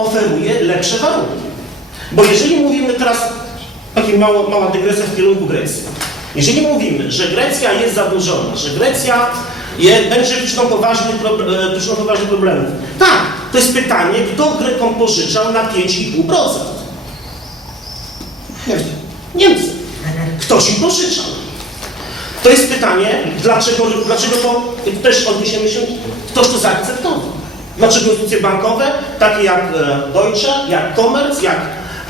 oferuje lepsze warunki. Bo jeżeli mówimy teraz, taka mała, mała dygresja w kierunku Grecji. Jeżeli mówimy, że Grecja jest zadłużona, że Grecja je, będzie przyczyną poważnych, e, przyczyną poważnych problemów. Tak, to jest pytanie, kto Grekom pożyczał na 5,5%? Niemcy. Ktoś im pożyczał. To jest pytanie, dlaczego, dlaczego to też odniesiemy się, ktoś to zaakceptował. Dlaczego instytucje bankowe, takie jak e, Deutsche, jak Commerz, jak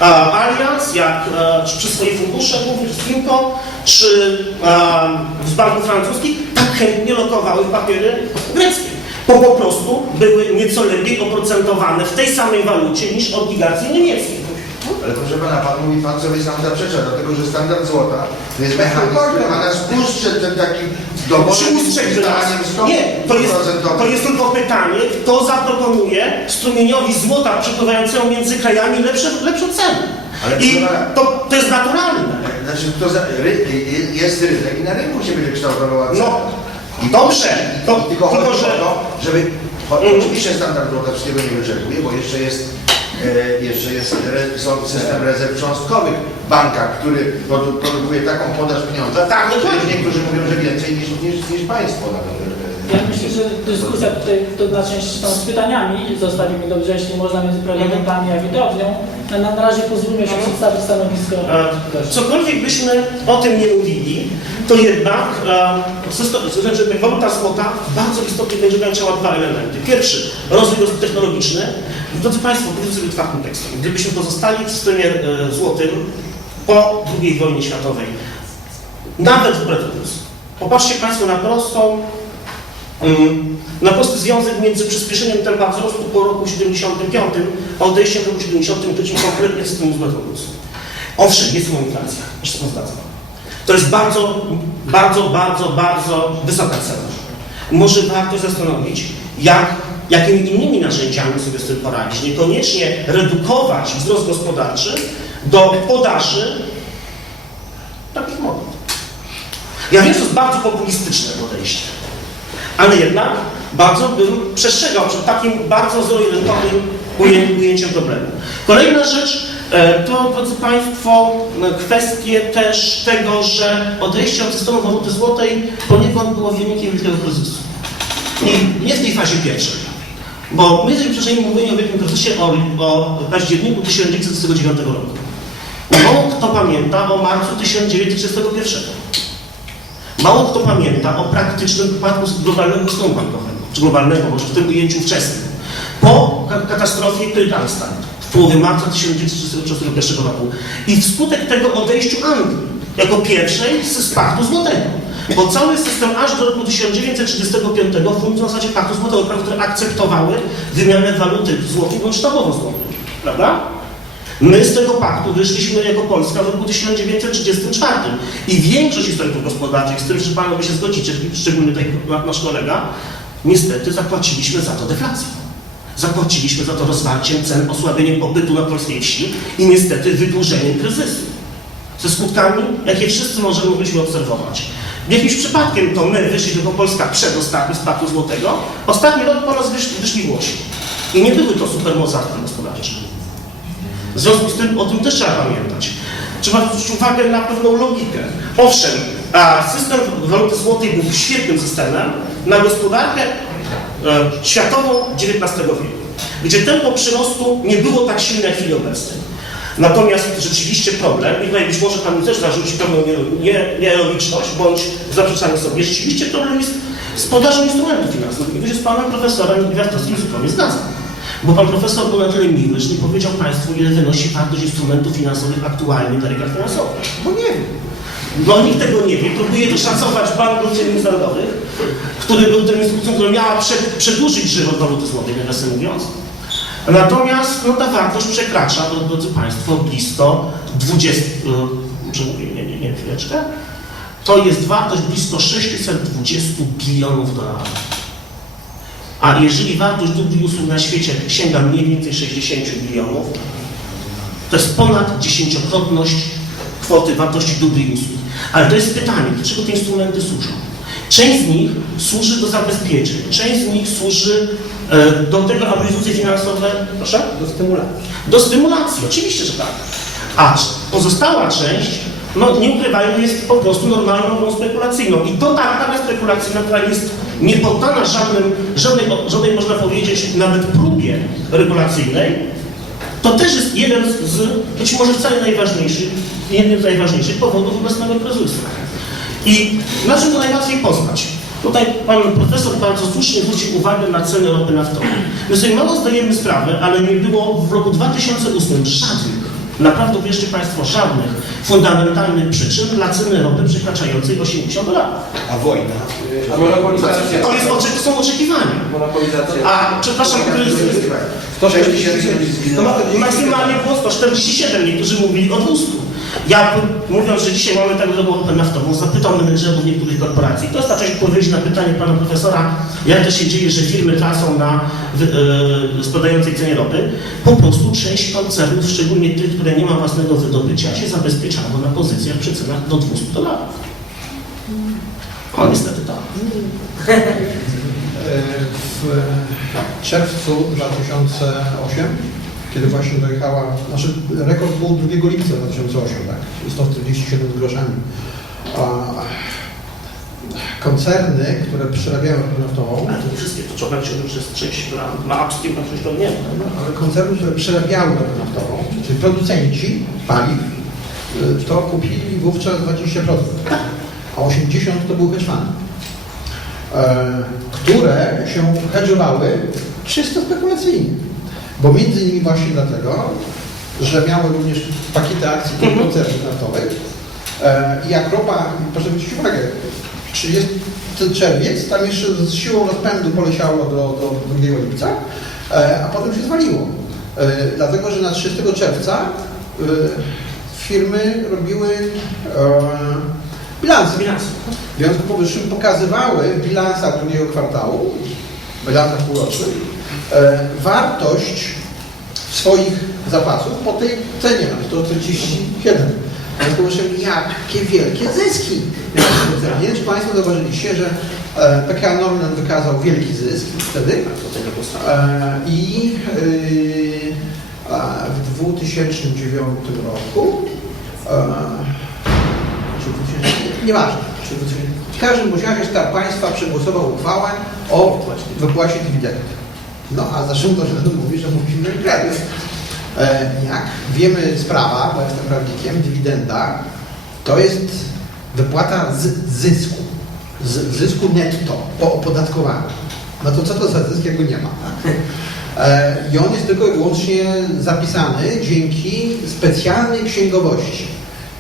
e, Allianz, jak e, przy swoje fundusze, głównie z Finko, czy z banków francuskich, tak chętnie lokowały papiery greckie. Bo po prostu były nieco lepiej oprocentowane w tej samej walucie niż obligacje niemieckie. Ale proszę pana, pan mówi, pan sobie sam zaprzecza, dlatego że standard złota to jest mechanizm, który ma nas ustrzec przed takim ustrzegł nas? ustalaniem stopy Nie, to jest, to jest tylko pytanie, kto zaproponuje strumieniowi złota przepływającemu między krajami lepsze, lepszą cenę. Ale I to, to jest naturalne. Znaczy, to za, ry, jest rynek i na rynku się będzie kształtowała cena. No, dobrze, to, Tylko tylko chodzi że... o to, żeby... Mhm. Oczywiście standard złota wszystkiego nie wyczerpuje, bo jeszcze jest, e, jeszcze jest re, są system rezerw cząstkowych w bankach, który produ, produkuje taką podaż pieniądza, Tak, dokładnie. niektórzy mówią, że więcej niż, niż, niż państwo nawet. Ja myślę, że dyskusja tutaj to na tą z pytaniami zostawimy dobrze, jeśli można między prelegentami a widownią. Na, na razie pozwólmy się przedstawić stanowisko. E, Cokolwiek byśmy o tym nie mówili, to jednak e, znaczy waluta złota bardzo istotnie będzie ograniczała dwa elementy. Pierwszy, rozwój technologiczny. Drodzy Państwo, powiedzmy sobie dwa konteksty. Gdybyśmy pozostali w systemie e, złotym po II wojnie światowej, nawet w Bretton popatrzcie Państwo na prostą na prosty związek między przyspieszeniem tempa wzrostu po roku 75, a odejściem w roku 73 konkretnie z tym z Bretton Woods. Owszem, jest to inflacja, wszystko zgadzam. To jest bardzo, bardzo, bardzo, bardzo wysoka cena. Może warto zastanowić, jak, jakimi innymi narzędziami sobie z tym poradzić. Niekoniecznie redukować wzrost gospodarczy do podaży takich model. Ja wiem, że to jest bardzo populistyczne ale jednak bardzo bym przestrzegał przed takim bardzo uję- ujęciem problemu. Kolejna rzecz e, to, drodzy Państwo, kwestie też tego, że odejście od systemu waluty złotej poniekąd było wynikiem wielkiego kryzysu. I nie w tej fazie pierwszej. Bo my jesteśmy przyzwyczajeni mówienia o wielkim kryzysie o, o październiku 1939 roku. Mało kto pamięta o marcu 1931. Mało kto pamięta o praktycznym wypadku globalnego stanu bankowego, czy globalnego, może w tym ujęciu wczesnym. Po ka- katastrofie Kyrgyzstan w połowie marca 1931 roku i wskutek tego odejściu Anglii jako pierwszej z paktu złotego. Bo cały system aż do roku 1935 funkcjonował w zasadzie paktu złotego, które akceptowały wymianę waluty złotej bądź sztabowo złotej. Prawda? My z tego paktu wyszliśmy jako Polska w roku 1934 i większość historyków gospodarczych, z których że panowie się zgodzicie, szczególnie tutaj nasz kolega, niestety zapłaciliśmy za to deflacją. Zapłaciliśmy za to rozwarciem cen, osłabieniem popytu na polskiej wsi i niestety wydłużeniem kryzysu. Ze skutkami, jakie wszyscy możemy mogliśmy obserwować. Jakimś przypadkiem to my wyszliśmy jako Polska przedostatni z Paktu Złotego. Ostatni rok po nas wyszli, wyszli Włosi. I nie były to supermocarstwa gospodarcze. W związku z tym o tym też trzeba pamiętać. Trzeba zwrócić uwagę na pewną logikę. Owszem, system waluty złotej był świetnym systemem na gospodarkę e, światową XIX wieku, gdzie tempo przyrostu nie było tak silne jak w chwili obecnej. Natomiast rzeczywiście problem, i tutaj być może Pan też zarzuci pewną nie- nie- nielogiczność bądź zaprzeczanie sobie, rzeczywiście problem jest z podażą instrumentów finansowych. I tu się z Panem Profesorem Gwiazdowskim zupełnie zgadzam. Bo Pan Profesor był na tyle miły, że nie powiedział Państwu, ile wynosi wartość instrumentów finansowych aktualnie na rynkach finansowych. Bo nie wiem. Bo nikt tego nie wie. Próbuje doszacować Bank Ludzi Międzynarodowych, który był tą instytucją, która miała przed, przedłużyć żywot waluty złotej, nawiasem mówiąc. Natomiast no, ta wartość przekracza, no, drodzy Państwo, blisko 20, yy, mówić, nie, nie, nie, chwileczkę. To jest wartość blisko 620 bilionów dolarów. A jeżeli wartość dóbr i usług na świecie sięga mniej więcej 60 bilionów, to jest ponad dziesięciokrotność kwoty wartości dóbr i usług. Ale to jest pytanie, do czego te instrumenty służą? Część z nich służy do zabezpieczeń, część z nich służy e, do tego, aby instytucje finansowe, proszę? Do stymulacji. Do stymulacji, oczywiście, że tak. A pozostała część, no nie ukrywajmy, jest po prostu normalną grą spekulacyjną. I to ta gra spekulacyjna, która jest nie poddana żadnym, żadnej, żadnej, można powiedzieć, nawet próbie regulacyjnej, to też jest jeden z, z być może wcale najważniejszych, jednym z najważniejszych powodów obecnego kryzysu. I na czym to najłatwiej poznać? Tutaj pan profesor bardzo słusznie zwrócił uwagę na ceny ropy naftowej. My sobie mało zdajemy sprawę, ale nie było w roku 2008 żadnych, naprawdę wierzcie Państwo, żadnych fundamentalnych przyczyn dla ceny ropy przekraczającej 80 dolarów. A wojna? A monopolizacja. To, jest, oczy- to są oczekiwania. Monopolizacja. A, przepraszam, to jest, 106 tysięcy ludzi zginęło. maksymalnie było 147, niektórzy mówili o 200. Ja mówiąc, że dzisiaj mamy tak drogą ropę naftową, zapytał menedżerów niektórych korporacji. To jest ta część odpowiedzi na pytanie pana profesora, jak to się dzieje, że firmy tracą na e, spadającej cenie ropy. Po prostu część koncernów, szczególnie tych, które nie ma własnego wydobycia, się zabezpieczało na pozycjach przy cenach do 200 dolarów. O, niestety tak. w czerwcu 2008, kiedy właśnie dojechała, znaczy rekord był 2 lipca 2008, tak, 147 z groszami. A koncerny, które przerabiają ropę naftową, Ale to wszystkie, to człowiek się jest część, która ma upstream, a coś to nie ma. ale koncerny, które przerabiały ropę naftową, czyli producenci paliw, y, to kupili wówczas 20%, a 80% to był hedge fund, e, które się hedżowały czysto spekulacyjnie. Bo między innymi właśnie dlatego, że miały również pakiety akcji tych koncernów naftowych i jak ropa, proszę zwrócić uwagę, 30 czerwiec, tam jeszcze z siłą rozpędu poleciało do, do 2 lipca, e, a potem się zwaliło. E, Dlatego, że na 30 czerwca e, firmy robiły bilanse. Bilans. W związku z powyższym pokazywały w bilansach drugiego kwartału, w bilansach półrocznych, e, wartość swoich zapasów po tej cenie, na 147. W związku z jakie wielkie zyski. Nie wiem, czy Państwo zauważyliście, że e, PKN Norman wykazał wielki zysk wtedy. E, i w 2009 roku czy w 2000, nieważne, w 2000, w każdym razie Skarb Państwa przegłosował uchwałę o wypłacie dywidend. No a zresztą to, że mówi, że mówimy kredyt. E, jak wiemy z prawa, bo jestem prawnikiem, dywidenda to jest wypłata z zysku, z zysku netto po opodatkowaniu. No to co to za zysk, jak go nie ma? tak? E, I on jest tylko i wyłącznie zapisany dzięki specjalnej księgowości,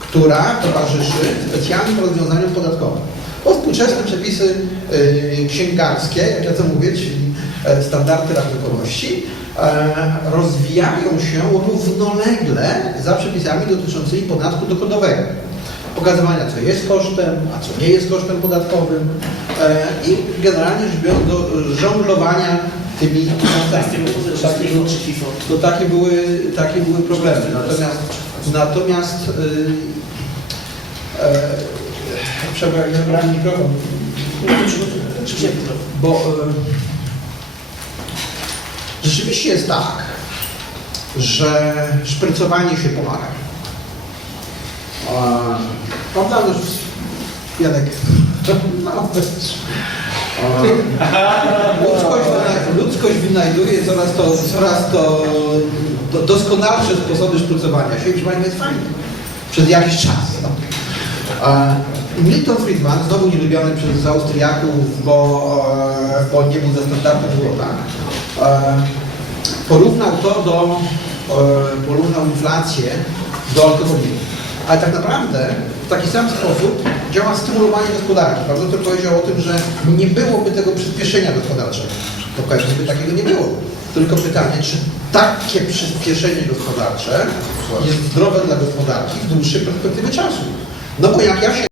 która towarzyszy specjalnym rozwiązaniom podatkowym. Bo współczesne przepisy y, księgarskie, jak ja to mówię, czyli e, standardy rachunkowości, e, rozwijają się równolegle za przepisami dotyczącymi podatku dochodowego. Pokazywania, co jest kosztem, a co nie jest kosztem podatkowym e, i generalnie rzecz biorąc do żonglowania tymi finansami. To takie, były- takie były, problemy. Natomiast, natomiast e, przepraszam, ja brałem mikrofon, bo e, rzeczywiście jest tak, że szprycowanie się pomaga. Prawda, Janek, a, ludzkość, ludzkość wynajduje coraz to, coraz to do, doskonalsze sposoby szprycowania się i jest fajnie. Przez jakiś czas. A, Milton Friedman, znowu nielubiony przez Austriaków, bo, e, bo nie był ze standardem złota, e, porównał to do, e, porównał inflację do alkoholizmu. Ale tak naprawdę w taki sam sposób działa stymulowanie gospodarki. Prawda? To powiedział o tym, że nie byłoby tego przyspieszenia gospodarczego. To pewnie by takiego nie było. Tylko pytanie, czy takie przyspieszenie gospodarcze jest zdrowe dla gospodarki w dłuższej perspektywie czasu. No bo jak ja się